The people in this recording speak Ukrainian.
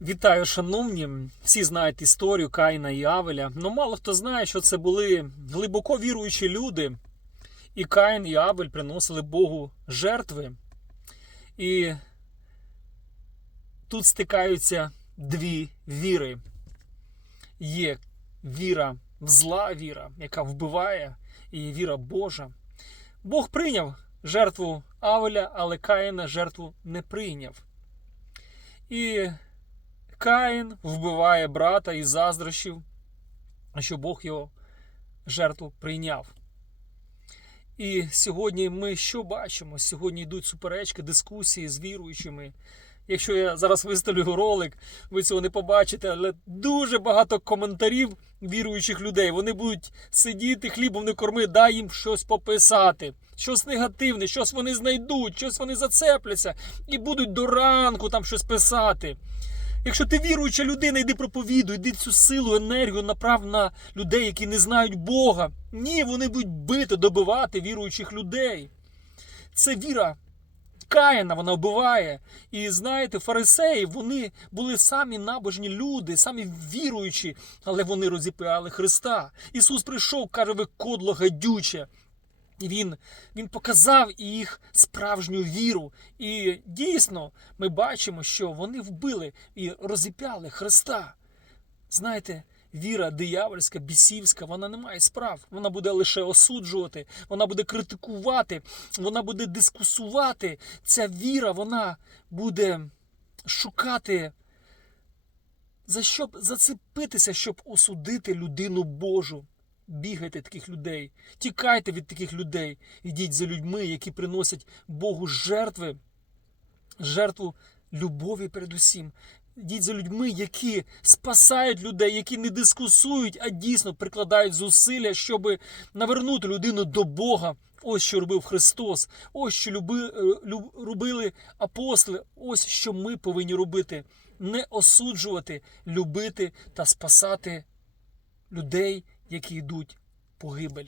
Вітаю, шановні! Всі знають історію Каїна і Авеля. Ну мало хто знає, що це були глибоко віруючі люди. І Каїн і Авель приносили Богу жертви. І тут стикаються дві віри. Є віра в зла віра, яка вбиває, і є віра Божа. Бог прийняв жертву Авеля, але Каїна жертву не прийняв. І Каїн вбиває брата із заздрощів, що Бог його жертву прийняв. І сьогодні ми що бачимо? Сьогодні йдуть суперечки, дискусії з віруючими. Якщо я зараз виставлю ролик, ви цього не побачите, але дуже багато коментарів віруючих людей. Вони будуть сидіти, хлібом не корми, дай їм щось пописати, щось негативне, щось вони знайдуть, щось вони зацепляться і будуть до ранку там щось писати. Якщо ти віруюча людина, йди проповідуй, йди цю силу, енергію направ на людей, які не знають Бога. Ні, вони будуть бити, добивати віруючих людей. Це віра Каїна, вона вбиває. І знаєте, фарисеї вони були самі набожні люди, самі віруючі, але вони розіп'яли Христа. Ісус прийшов, каже, ви кодло гадюче. Він, він показав їх справжню віру. І дійсно ми бачимо, що вони вбили і розіп'яли Христа. Знаєте, віра диявольська, бісівська, вона не має справ. Вона буде лише осуджувати, вона буде критикувати, вона буде дискусувати. Ця віра, вона буде шукати. За що зацепитися, щоб осудити людину Божу. Бігайте таких людей, тікайте від таких людей, йдіть за людьми, які приносять Богу жертви, жертву любові передусім. Йдіть за людьми, які спасають людей, які не дискусують, а дійсно прикладають зусилля, щоб навернути людину до Бога. Ось що робив Христос, ось що люби, е, робили апостоли, ось що ми повинні робити: не осуджувати, любити та спасати людей, які йдуть погибель.